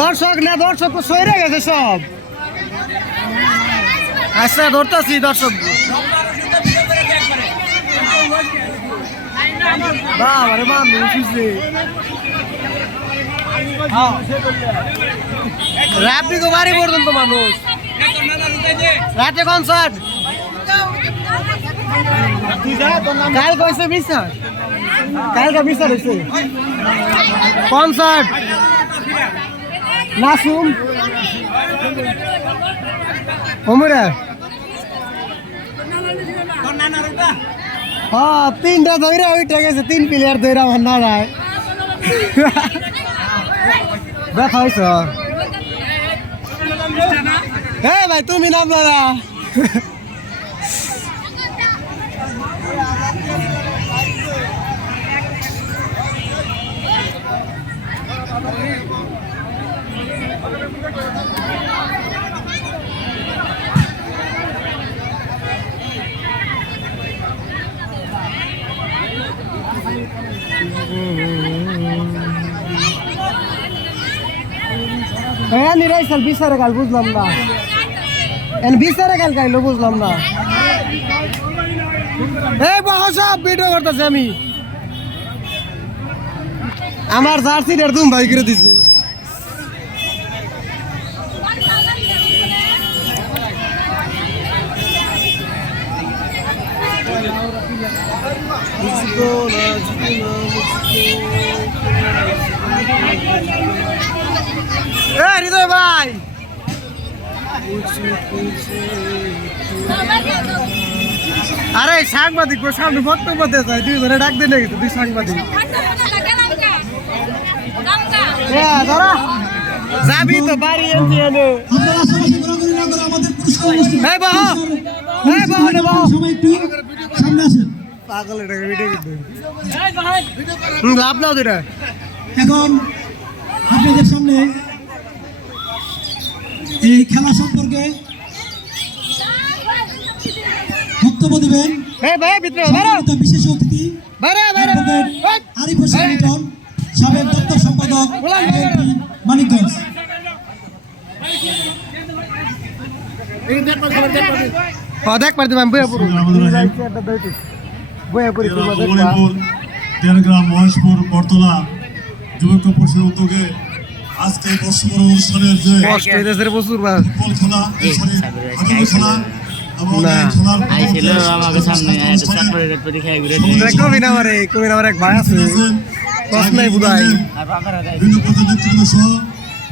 দর্শক না দর্শক তো সরে গেছে সব। আচ্ছা ধরতেছি দর্শক বাবারে রাত্রি তো বাড়ি পর্যন্ত মানুষ রাতে কনসার্ট কাল কইছে বিচার কালকে বিচার হয়েছে কনসার্ট নাসুম ওমরা হ্যাঁ তিনটা ধরে ওইটা গেছে 3 প্লেয়ার ধরে আমার না যায় ব্যথা হয়েছ হ্যাঁ ভাই তুমি নামলা না হ্যাঁ নিরাইসাল বিচারে কাল বুঝলাম না বিচারে কাল কাইলো বুঝলাম না এই সব ভিডিও করতেছি আমি আমার জার্সিটার তুমি ভাই করে দিছি হৃদয় ভাই আরে সাংবাদিক সামনে বক্তব্য দিতে চাই 2 ধরে ডাক দিয়ে গেছে 2 সাংবাদিক ধরা যাবি তো বাড়ি এনে পাগল এটাকে ভিডিও করতে লাভ নাও দুটা এখন আপনাদের সামনে এই খেলা সম্পর্কে বক্তব্য দিবেন বিশেষ অতিথি আরিফ হোসেন লিটন সাবেক দপ্তর সম্পাদক মানিকগঞ্জ। দেখ পারতে দেড়গ্রাম মহেশপুর বরতলা যুবক পরিষদের উদ্যোগে আজকে বর্ষবরণ অনুষ্ঠানের যে খেলা খেলা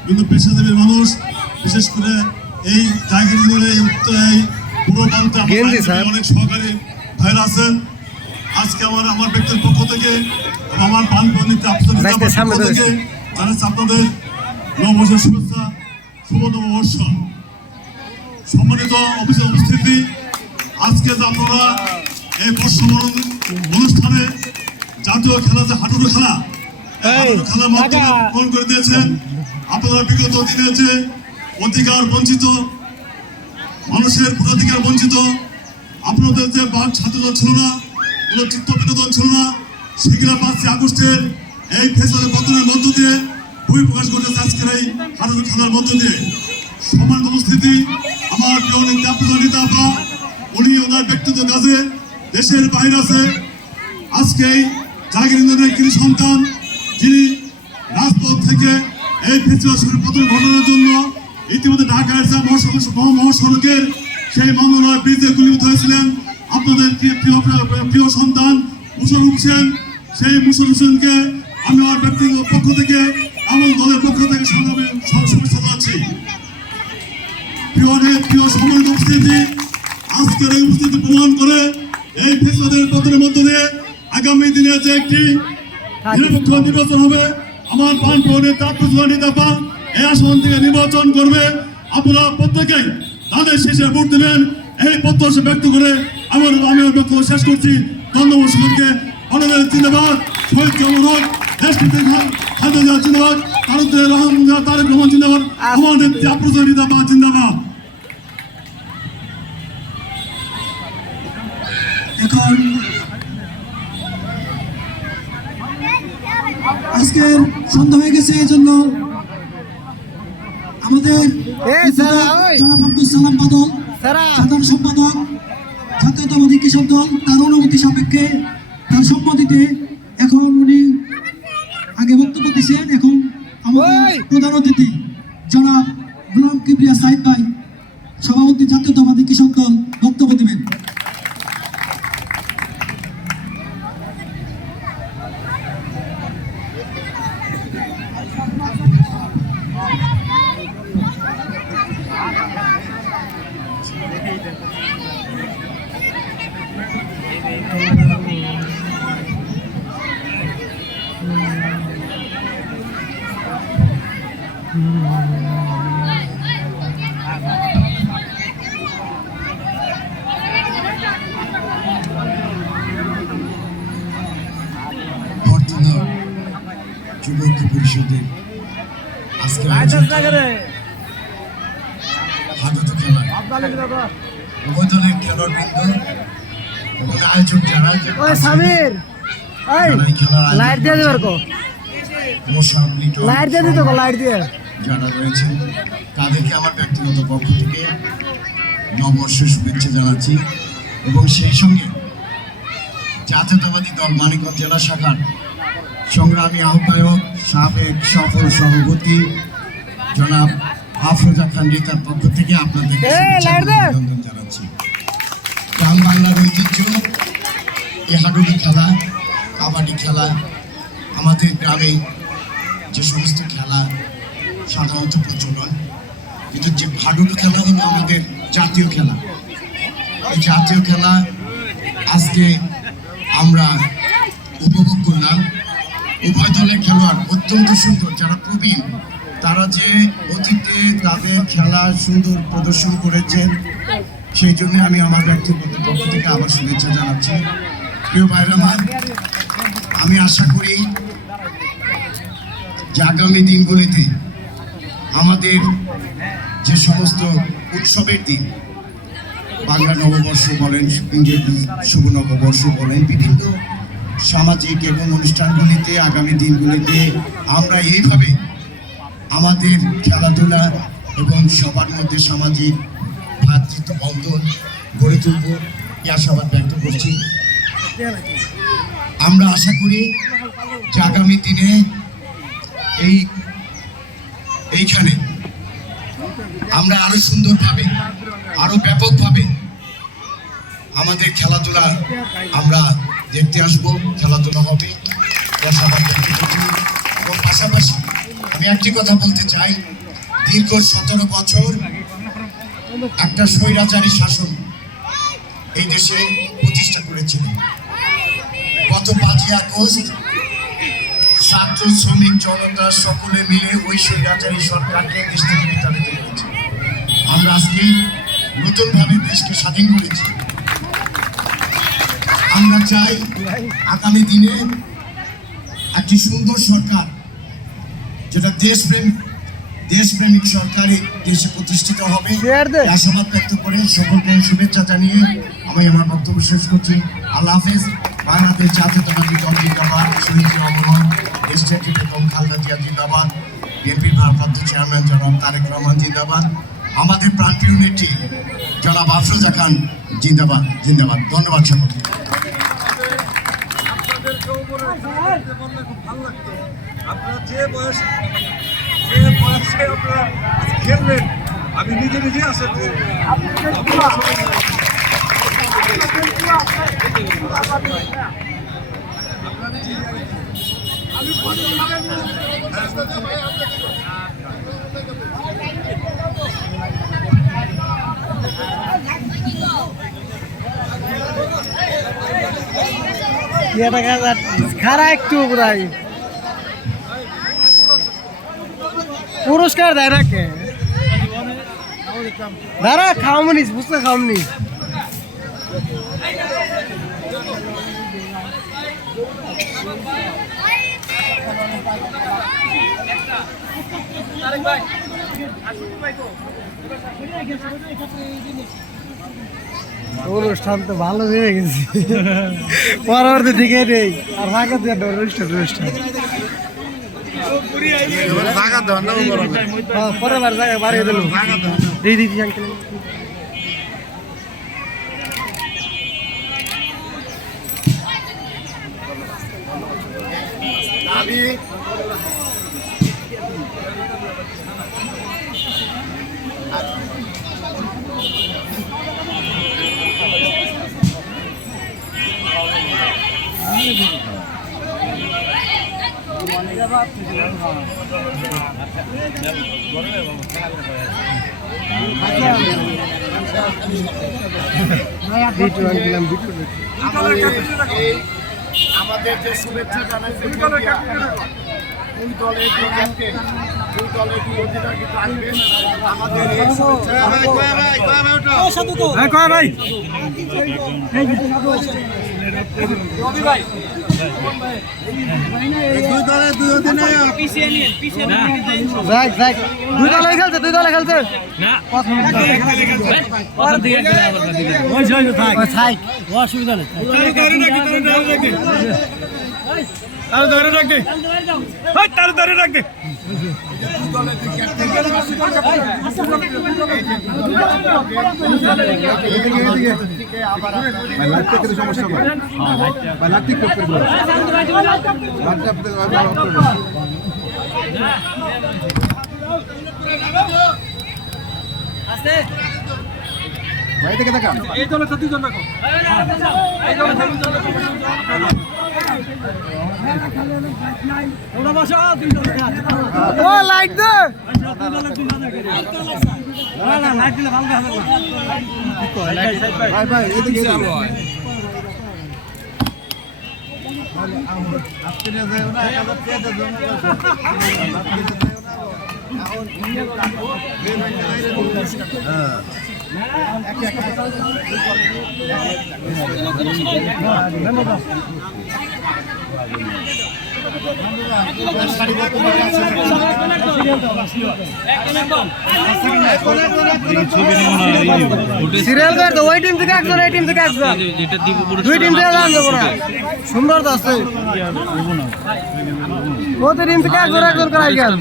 বিভিন্ন পেশাজীবীর মানুষ বিশেষ করে এই অনেক সহকারী ভাইরা আছেন। আজকে আমার ব্যক্তির পক্ষ থেকে আমার আপনাদের নববর্ষের শুভেচ্ছা, শুভ নববর্ষ। সম্মানিত অফিসের উপস্থিতি, আজকে যে আপনারা এই বর্ষবরণ অনুষ্ঠানে জাতীয় খেলা যে হাডুডু খেলা খেলার মাধ্যমে গ্রহণ করে দিয়েছেন। আপনারা বিগত দিনে যে অধিকার বঞ্চিত মানুষের ভোটাধিকার বঞ্চিত আপনাদের যে ছাত্রদল ছিল না, কোনো চিত্ত বিনোদন ছিল না, সেগুলো 5 আগস্টের এই ফেসবুকের বদলের মধ্য দিয়ে বহিঃপ্রকাশ ঘটেছে আজকের এই হাডুডু খেলার মধ্য দিয়ে। সম্মানিত উপস্থিতি, আমার প্রিয় নেতা উনি ওনার ব্যক্তিগত কাজে দেশের বাইরে আছে। আজকে এই জাগির ইন্ধনের কৃষি সন্তান যিনি রাজপথ থেকে এই ফেসবুকের পতন ঘটানোর জন্য ইতিমধ্যে ঢাকার মহাসড়কের সেই মামলার ব্রিজে গুলিবিদ্ধ হয়েছিলেন আপনাদের প্রিয় সন্তান মুশারফ হোসেন। সেই মুশারফ হোসেনকে আমি আমার ব্যক্তিগত পক্ষ থেকে এবং দলের পক্ষ থেকে শুভেচ্ছা জানাচ্ছি। প্রিয় সম্মানিত উপস্থিতি, আজকের এই উপস্থিতি প্রমাণ করে এই ফেসবুকের পতনের মধ্য দিয়ে আগামী দিনে যে একটি নিরপেক্ষ নির্বাচন হবে, আমার প্রাণপ্রিয় নেতা এই আসন থেকে নির্বাচন করবে। আপনারা প্রত্যেকেই তাদের শেষে ভোট দেবেন এই প্রত্যাশা ব্যক্ত করে আমি বক্তব্য শেষ করছি। ধন্যবাদ সকলকে। আমাদের জিন্দাবাদ, শহীদ জমরক, জিন্দাবাদ, তারেক রহমান জিন্দাবাদ, আমাদের জিন্দাবাদ। এখন আজকের সন্ধ্যা হয়ে গেছে, এই জন্য আমাদের জনাব আব্দুল সালাম বাদল, সাধারণ সম্পাদক জাতীয়তাবাদী কৃষক দল, তার অনুমতি সাপেক্ষে তার সম্মতিতে এখন উনি আগে বক্তব্য দিচ্ছেন। এখন আমাদের প্রধান অতিথি জনাব গোলাম কিবরিয়া সাইদ ভাই, সভাপতি জাতীয়তাবাদী কৃষক দল, বক্তব্য দেবেন। যুব ঐক্য পরিষদের আজকে হাডুডু খেলা উভয় দলের খেলোয়াড়বৃন্দ এবং আয়োজক যারা যারা রয়েছেন তাদেরকে আমার ব্যক্তিগত পক্ষ থেকে নববর্ষের শুভেচ্ছা জানাচ্ছি এবং সেই সঙ্গে জাতীয়তাবাদী দল মানিকগঞ্জ জেলা শাখার সংগ্রামী আহ্বায়ক সাবেক সফল সভাপতি জনাব আফরোজা খান রিতার পক্ষ থেকে আপনাদেরকে অভিনন্দন জানাচ্ছি। গ্রাম বাংলার ঐতিহ্য এই হাডুডু খেলা, কাবাডি খেলা, আমাদের গ্রামে যে সমস্ত খেলা সাধারণত প্রচলন, কিন্তু যে হাডুডু খেলা হলো আমাদের জাতীয় খেলা। এই জাতীয় খেলা আজকে আমরা উপভোগ করলাম। উভয় দলের খেলোয়াড় অত্যন্ত সুন্দর, যারা প্রবীণ তারা যে অতীতে তাদের খেলা সুন্দর প্রদর্শন করেছেন, সেই জন্য আমি আমার ব্যক্তিগত পক্ষ থেকে আবার শুভেচ্ছা জানাচ্ছি। প্রিয় ভাইরা আমার, আমি আশা করি যে আগামী দিনগুলিতে আমাদের যে সমস্ত উৎসবের দিন, বাংলা নববর্ষ বলেন, ইংরেজি শুভ নববর্ষ বলেন, বিভিন্ন সামাজিক এবং অনুষ্ঠানগুলিতে আগামী দিনগুলিতে আমরা এইভাবে আমাদের খেলাধুলা এবং সবার মধ্যে সামাজিক ভ্রাতৃত্ব বন্ধন গড়ে তুলব, এই আশাবাদ ব্যক্ত করছি। আমরা আশা করি যে আগামী দিনে এইখানে আমরা আরো সুন্দরভাবে, আরো ব্যাপকভাবে আমাদের খেলাধুলা আমরা দেখতে আসবো, খেলাধুলা হবে, এবং পাশাপাশি আমি একটি কথা বলতে চাই, দীর্ঘ 17 বছর একটা স্বৈরাচারী শাসন এই দেশে প্রতিষ্ঠা করেছিল। গত 5ই আগস্ট ছাত্র শ্রমিক জনতা সকলে মিলে ওই স্বৈরাচারী সরকারকে দেশ থেকে বিতাড়িত করেছে। আমরা আজকে নতুনভাবে দেশকে স্বাধীন করেছি। আমরা চাই আগামী দিনে একটি সুন্দর সরকার, যেটা দেশপ্রেমিক সরকার দেশে প্রতিষ্ঠিত হবে, আশাবাদ ব্যক্ত করে সকলকে শুভেচ্ছা জানিয়ে আমি আমার বক্তব্য শেষ করছি। আল্লাহ হাফেজ। বাংলাদেশ জাতীয়তাবাদী দল জিন্দাবাদ, শহীদ রহমান, দেশটাকে বেগম খালেদা জিয়া জিন্দাবাদ, বিএনপির ভারপ্রাপ্ত চেয়ারম্যান জনাব তারেক রহমান জিন্দাবাদ, আমাদের প্রাণপ্রিয় নেত্রী জনাব আফরোজা খান জিন্দাবাদ জিন্দাবাদ। ধন্যবাদ সকলকে। আপনারা যে বয়সে আপনারা খেলবেন, আমি নিজে আসলে খারা একটু প্রায় পুরস্কার দেয় না কে দাঁড়া, খাওয়ামনি বুঝতে খাওয়ামনি। অনুষ্ঠান তো ভালো হয়ে গেছে, পরবর্তী দিকে নেই আর ফাঁকা দিয়ে অনুষ্ঠান পরের বার জায়গা বাড়িয়ে দিল দিদি আঙ্কেল আমাদের যে শুভেচ্ছা জানাইছে দুই দলের যে ক্যাপ্টেন দুই দলের যে অধিনায়ক আসবেন আমাদের এই দুই দলে খেলছে অসুবিধা নেই ও লাইট দে সিরিয়াল করে তো ওই টিম থেকে একজন এই টিম থেকে একজন দুই টিম থেকে যাবো না সুন্দর তো আছে ওদের টিম থেকে একজন একজন করে গেল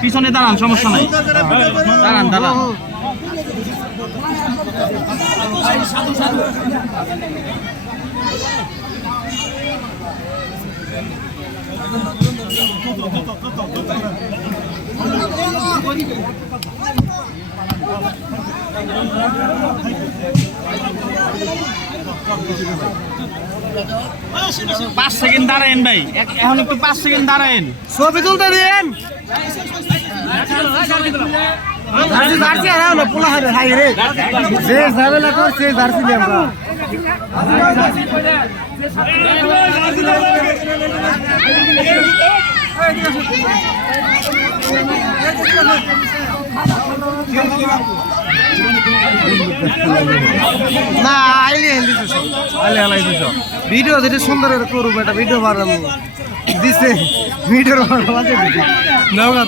পিছনে দাঁড়ান সমস্যা নাই দাঁড়ান দাঁড়ান পাঁচ সেকেন্ড দাঁড়ায়েন ভাই এখন একটু 5 সেকেন্ড দাঁড়ায়েন ছবি তুলতে দিন জার্সি হারাও না পোলা হারে হাই রে যে ঝামেলা করছে জার্সি নিয়ে আমরা না আইলি হেলদি তো আইলি হালাই তো ভিডিও যেটা সুন্দর করব এটা ভিডিও বানাবো দিছে ভিডিও বানাবো আছে না